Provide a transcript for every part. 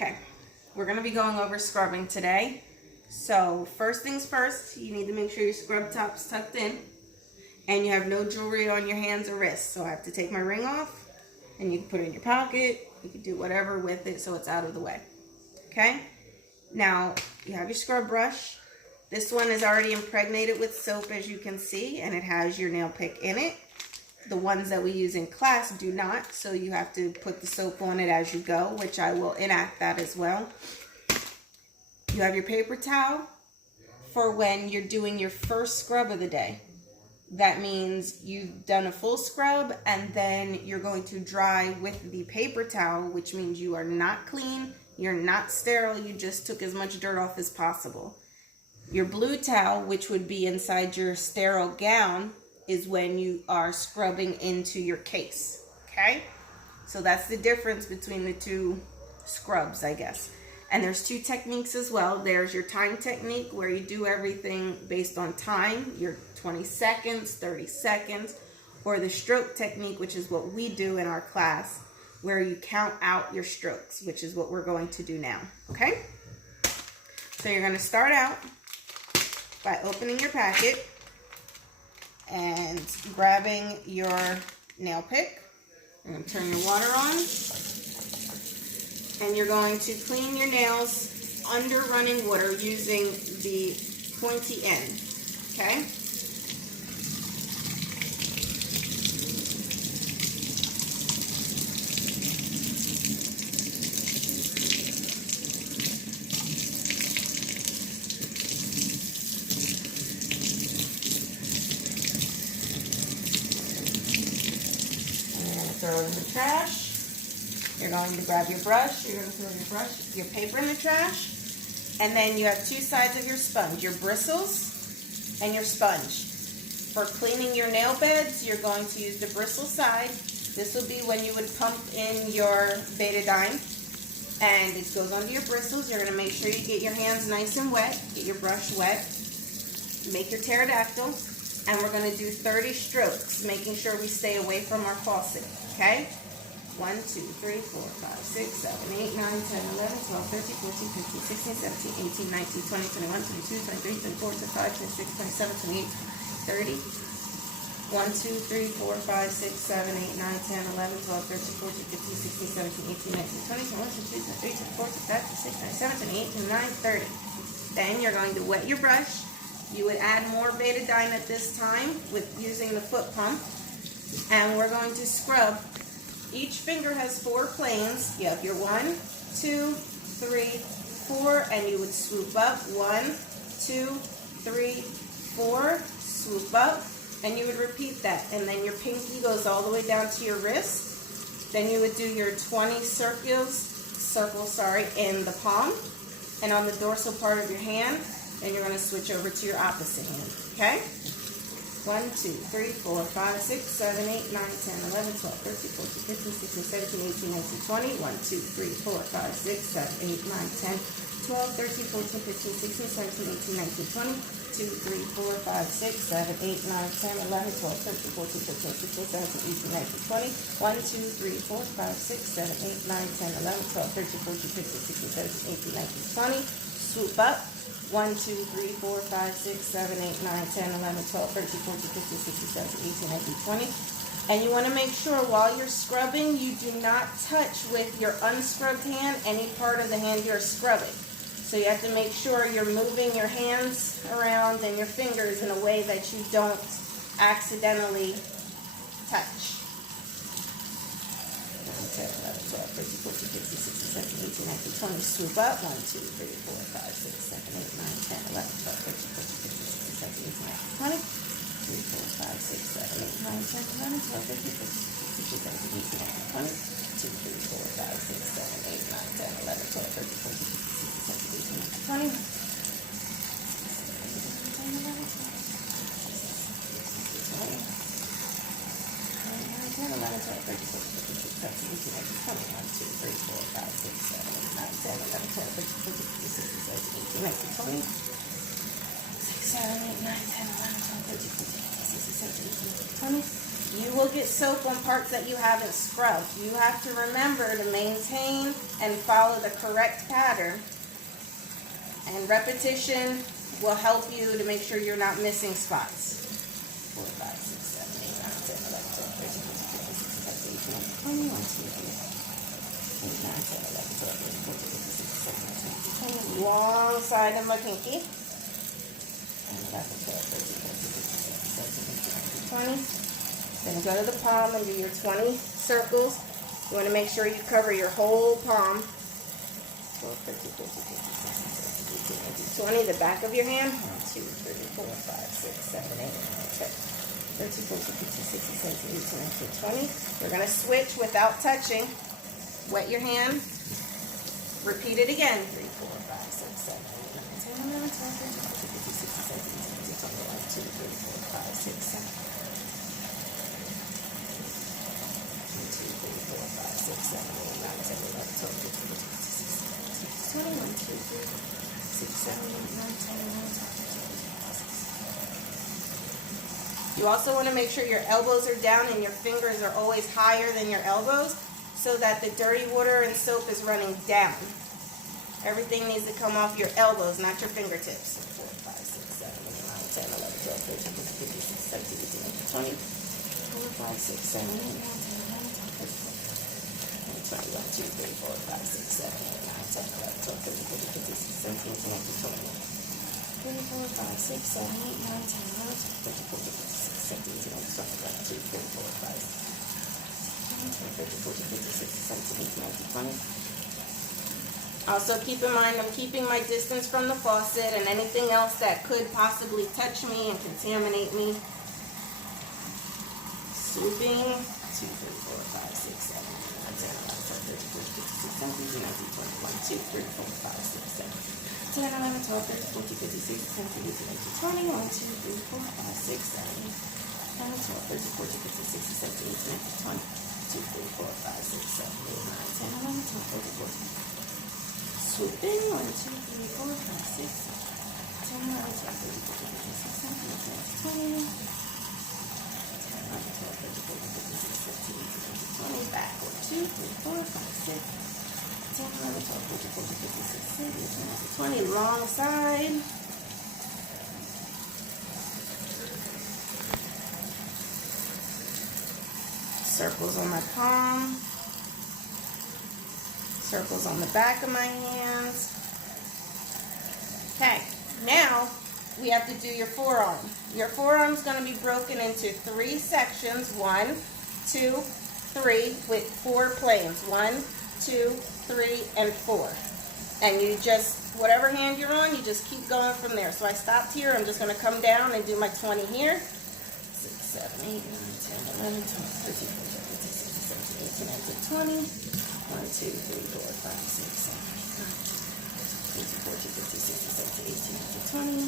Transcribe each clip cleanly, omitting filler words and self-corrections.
Okay, we're going to be going over scrubbing today. So first things first, you need to make sure your scrub top's tucked in and you have no jewelry on your hands or wrists. So I have to take my ring off and you can put it in your pocket. You can do whatever with it so it's out of the way. Okay, now you have your scrub brush. This one is already impregnated with soap, as you can see, and it has your nail pick in it. The ones that we use in class do not, so you have to put the soap on it as you go, which I will enact that as well. You have your paper towel for when you're doing your first scrub of the day. That means you've done a full scrub and then you're going to dry with the paper towel, which means you are not clean, you're not sterile, you just took as much dirt off as possible. Your blue towel, which would be inside your sterile gown, is when you are scrubbing into your case, okay? So that's the difference between the two scrubs, I guess. And there's two techniques as well. There's your time technique, where you do everything based on time, your 20 seconds, 30 seconds, or the stroke technique, which is what we do in our class, where you count out your strokes, which is what we're going to do now, okay? So you're gonna start out by opening your packet and grabbing your nail pick. You're going to turn your water on, and you're going to clean your nails under running water using the pointy end, okay? Throw in the trash. You're going to grab your brush. You're going to throw your paper in the trash. And then you have two sides of your sponge, your bristles and your sponge. For cleaning your nail beds, you're going to use the bristle side. This will be when you would pump in your betadine. And it goes onto your bristles. You're going to make sure you get your hands nice and wet. Get your brush wet. Make your pterodactyl. And we're going to do 30 strokes, making sure we stay away from our faucet, okay? 1, 2, 3, 4, 5, 6, 7, 8, 9, 10, 11, 12, 13, 14, 15, 16, 17, 18, 19, 20, 21, 22, 23, 24, 25, 26, 27, 28, 30. 1, 2, 3, 4, 5, 6, 7, 8, 9, 10, 11, 12, 13, 14, 15, 16, 17, 18, 19, 20, 21, 22, 23, 24, 25, 26, 27, 28, 29, 30. Then you're going to wet your brush. You would add more betadine at this time with using the foot pump. And we're going to scrub. Each finger has 4 planes. You have your 1, 2, 3, 4, and you would swoop up. 1, 2, 3, 4, swoop up, and you would repeat that. And then your pinky goes all the way down to your wrist. Then you would do your 20 circles in the palm and on the dorsal part of your hand. Then you're going to switch over to your opposite hand, okay? 1, 2, 3, 4, 5, 6, 7, 8, 9, 10, 11, 12, 13, 14, 15, 16, 17, 18, 19, 20. 1, 2, 3, 4, 5, 6, 7, 8, 9, 10, 12, 13, 14, 15, 16, 17, 18, 19, 20. 2, 3, 4, 5, 6, 7, 8, 9, 10, 11, 12, 13, 14, 15, 16, 17, 18, 19, 20. 1, 2, 3, 4, 5, 6, 7, 8, 9, 10, 11, 12, 13, 14, 15, 16, 17, 18, 19, 20. Swoop up. 1, 2, 3, 4, 5, 6, 7, 8, 9, 10, 11, 12, 13, 14, 15, 16, 17, 18, 19, 20. And you want to make sure while you're scrubbing, you do not touch with your unscrubbed hand any part of the hand you're scrubbing. So you have to make sure you're moving your hands around and your fingers in a way that you don't accidentally touch. 10, 11, 12, 13, 14, 15, 16, 17, 18, 19, 20. Swoop up. 1, 2, 3, 4, 5, 6, 7, 8, 9, 10, 11, 12, 13, 14, 15, 16, 17, 18, 19, 20. 3, 4, 5, 6, 7, 8, 9, 10, 11, 12, 13, 14, 15, 16, 17, 18, 19, 20. 2, 3, 4, 5, 6, 7, 8, 9, 10, 11, 12, 13, 14, 15, 16, 17, 18, 19, 20. 10, 11, 12, 13, 14, 15, 16, 17, 18, 19, 20. 1, 2, 3, 4, 5, 6, 7, 8, 9, 10, 11, 12, 13, 14, 15, 16, 17, 18, 19, 20. 6, 7, 8, 9, 10, 11, 12, 13, 14, 15, 16, 17, 18, 19, 20. You will get soap on parts that you haven't scrubbed. You have to remember to maintain and follow the correct pattern. And repetition will help you to make sure you're not missing spots. 4, 5, 6, 7, 8, 9, 10, 11, 12, 13, 14, 15, 16, 17, 18, 19, 20, 8, 9, 10, 11, 12, 13, 14, 15, 16, 17, 18, 20. Long side of my pinky. 11, 12, 13, 14, 15, 16, 17, 18, 19, 20. Then go to the palm and do your 20 circles. You want to make sure you cover your whole palm. 12, 13, 14, 15, 16, 17, 18, 20. The back of your hand. 1, 2, 3, 4, 5, 6, 7, 8, 9, 10, 13, 14, 15, 16, 17, 18, 19, 20. We're going to switch without touching. Wet your hand. Repeat it again. 3, 4, 5, 6, 7, 8, 9, 10, 11, 12, 13, 14, 15, 16, 17, 18, 20, 1, 2, 3, 4, 5, 6, 7. 6, 7, 8, 9, 10, 11, 12, 13, 14, 15, 16, 17, 18, 20, 1, 2, 3, 6, 7, 8, 9, 10, 11, 12, 13, 14, 15, 16. You also want to make sure your elbows are down and your fingers are always higher than your elbows so that the dirty water and soap is running down. Everything needs to come off your elbows, not your fingertips. 4, 5, 6, 7, 8, 9, 10, 11, 12, 13, 14, 15, 16, 17, 18, 20. 4, 5, 6, 7, 8, 9, 10, 11, 12, 13, 21, 2, 3, 4, 5, 6, 7, 8, 9, 10, 11, 12, 13, 14, 15, 16, 17, 18, 19, 20. 3, 4, 5, 6, 7, 8, 9, 10, 11, 12, 13, 14, 15, 16, 17, 18, 19, 20, 2, 3, 4, 5, 6, 7, 8, 9, 10, 11, 12, 13, 14, 15, 16, 17, 18, 19, 20. Also keep in mind I'm keeping my distance from the faucet and anything else that could possibly touch me and contaminate me. Swooping. 2, 3, 4, 5, 6, 7, 8, 9, 10, 11, 12, 13, 14, 15, 16, 17, 18, 19, 20, 1, 2, 3, 4, 5, 6, 7, 10, 11, 12, 13, 14, 15, 16, 17, 18, 19, 20, 1, 2, 3, 4, 5, 6, 7, 8, 9, 12, 13, 14, 15, 16, 17, 18, 19, 20, 2, 3, 4, 5, 6, 7, 8, 9, 10, 11, 12, 13, 14. Swooping. 1, 2, 3, 4, 5, 6, 7, 10, 11, 12, 13, 14, 15, 16, 17, 18, 20. 20 backward. 2, 3, 4, 5, 6, 10, 11, 12, 13, 14, 15, 16, 17, 18, 20. Long side. Circles on my palm. Circles on the back of my hands. Okay, now we have to do your forearm. Your forearm is going to be broken into 3 sections. 1, 2, 3 with 4 planes. 1, 2, 3, and 4. And you just, whatever hand you're on, you just keep going from there. So I stopped here. I'm just going to come down and do my 20 here. 6, 7, 8, 9, 10, 11, 12, 13, 14, 15, 16, 17, 18, 19, 20. 1, 2, 3, 4, 5, 6, 7, 8, 9, 10, 11, 12, 13, 14, 15, 16, 17, 18, 19, 20.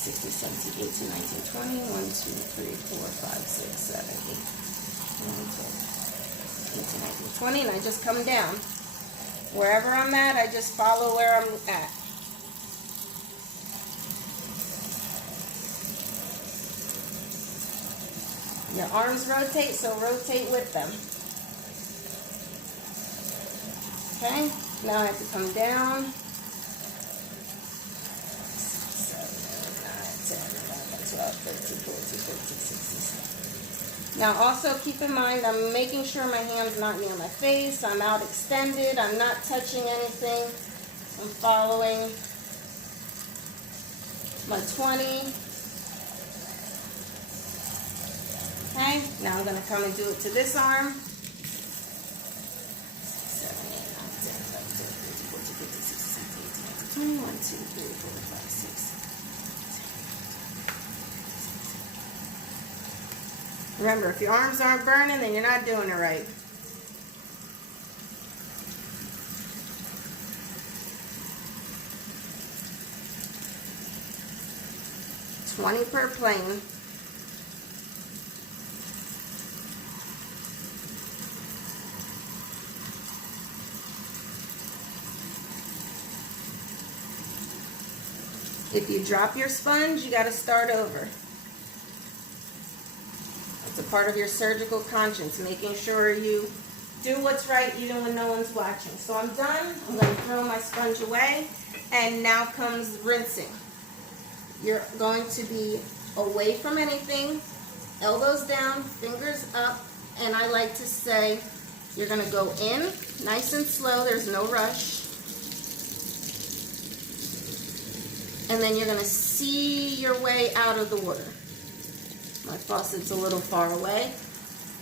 16, 17, 18, 19, 20, 1, 2, 3, 4, 5, 6, 7, 8, 9, 12, 18, 19, 20, and I just come down. Wherever I'm at, I just follow where I'm at. Your arms rotate, so rotate with them. Okay, now I have to come down. 7, 8, 9, 10, 11, 12, 13, 14, 15, 16, 17. Now also keep in mind, I'm making sure my hand's not near my face. I'm out extended. I'm not touching anything. I'm following my 20. Okay, now I'm going to come and do it to this arm. 7, 8, 9, 10, 11, 12, 13, 14, 15, 16, 17, 18, 19, 20, 1, 2, 3, 4, 5, 6. Remember, if your arms aren't burning, then you're not doing it right. $20 per plane. If you drop your sponge, you got to start over. part of your surgical conscience, making sure you do what's right even when no one's watching. So I'm done. I'm going to throw my sponge away, and now comes rinsing. You're going to be away from anything, elbows down, fingers up, and I like to say you're going to go in nice and slow, there's no rush, and then you're going to see your way out of the water. My faucet's a little far away.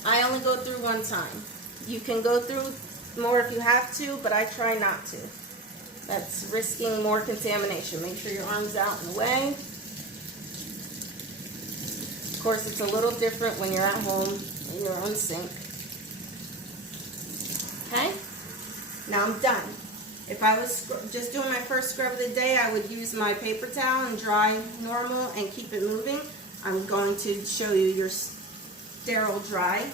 I only go through one time. You can go through more if you have to, but I try not to. That's risking more contamination. Make sure your arm's out and away. Of course, it's a little different when you're at home in your own sink. Okay? Now I'm done. If I was just doing my first scrub of the day, I would use my paper towel and dry normal and keep it moving. I'm going to show you your Sterile Dry.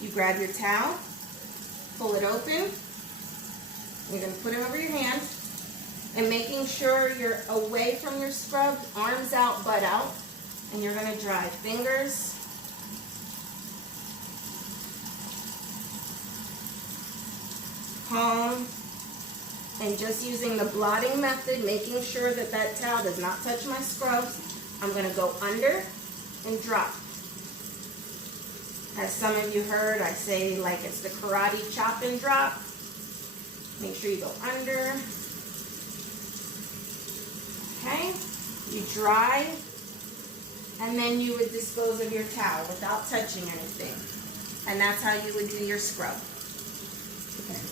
You grab your towel, pull it open, you're going to put it over your hand, and making sure you're away from your scrub, arms out, butt out, and you're going to dry fingers, palm, and just using the blotting method, making sure that that towel does not touch my scrubs. I'm going to go under and drop. As some of you heard, I say like it's the karate chop and drop. Make sure you go under. Okay, you dry, and then you would dispose of your towel without touching anything. And that's how you would do your scrub. Okay.